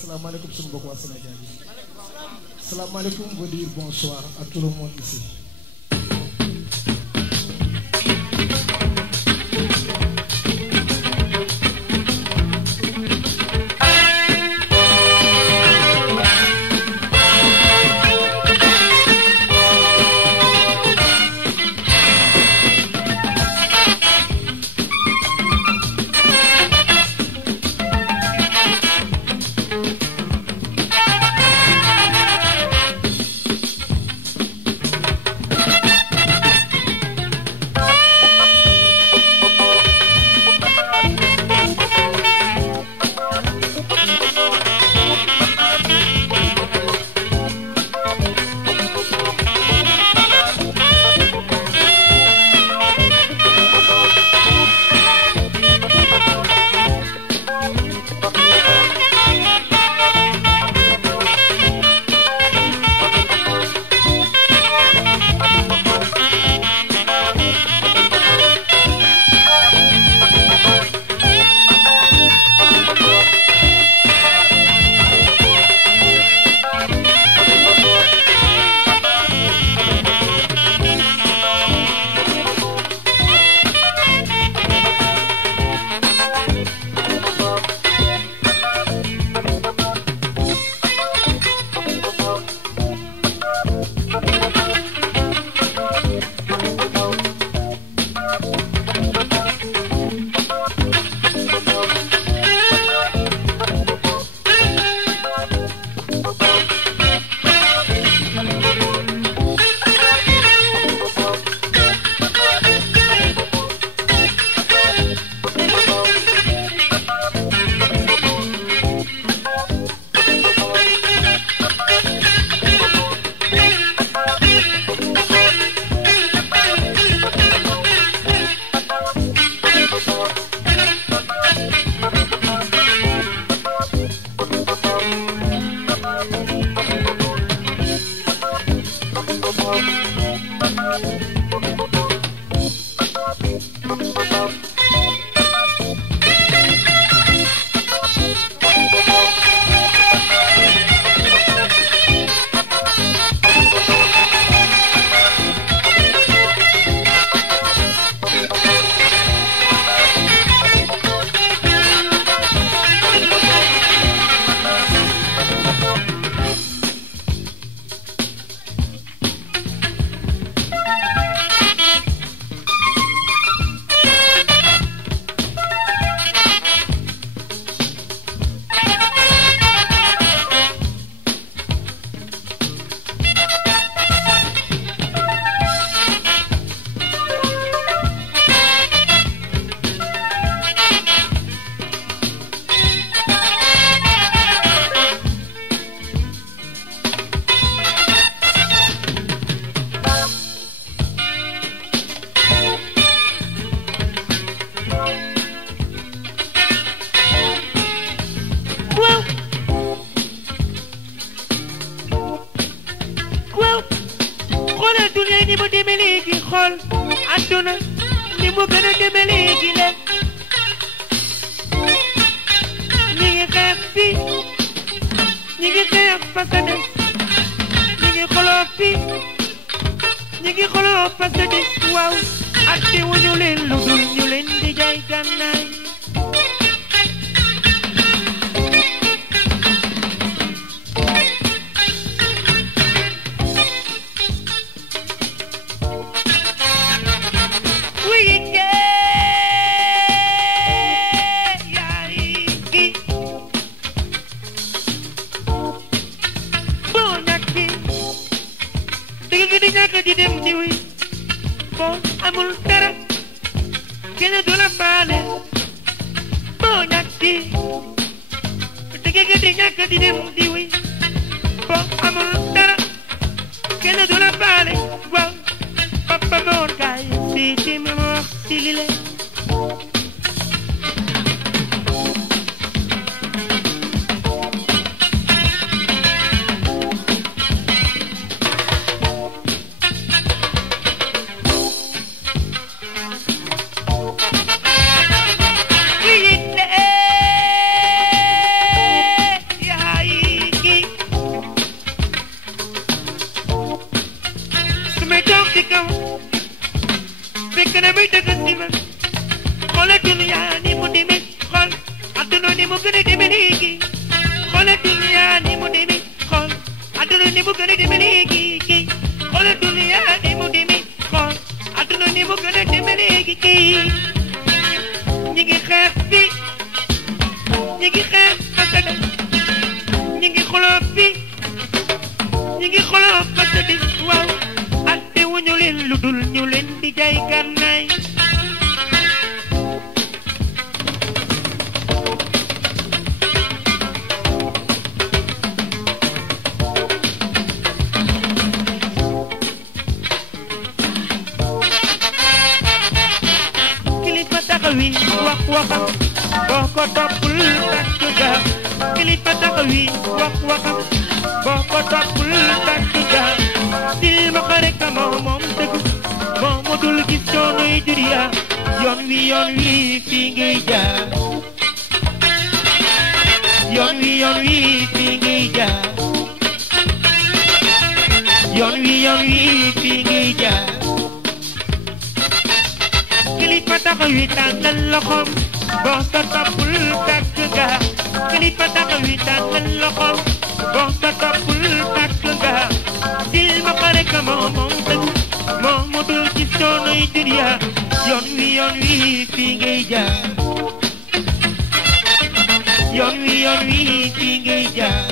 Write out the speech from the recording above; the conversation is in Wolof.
Salaamaaleykum suñu mbokk waa Sénégal yi. Salaamaaleykum, vous dire bonsoir à tout le monde ici. xool àdduna ni mu gën a demee léegi la ñi ngi xeex fi ñi ngi xeex fasade ñi ngi xoloo fi ñi ngi xoloo fasade waaw atti wuñu leen lu dul ñu leen di jaay gànnaay di dem di wi boo amul dara kenn du la faale boo ñàkki di ñàkk di dem di wi boo amul dara kenn du la faale waaw papa moor gaay si ci ma wax ci li leen demee léegi xoolal dunya ni mu demee xool adduna ni mu gën a demee léegi kii xoolal dunya ni mu demee xool adduna ni mu gën a demee léegi kii ñi ngi xeex fi ñi ngi xeex fasada ñi ngi xoloo fi ñi ngi xoloo fasada waaw atte wuñu leen lu dul ñu leen di jaay gànnaay wi wax waxam boo ko toppul takk ga kilifa taxaw wi wax waxam boo ko toppul takk ga sil ma xare ka moom dëgg moo mu dul gis coonoy juriya yoon wi fii ngay jaar yoon wi fii ngay jaar yoon wi fii ngay jaar kilifa taxaw wi tàllal loxoom boo ko toppul takk ga kilifa taxaw wi tàllal loxoom boo ko toppul takk ga sil ma xare ka moom dëgg moo mu dul gis coonoy duniya yoon wi fii ngay jaar yoon wi fii ngay jaar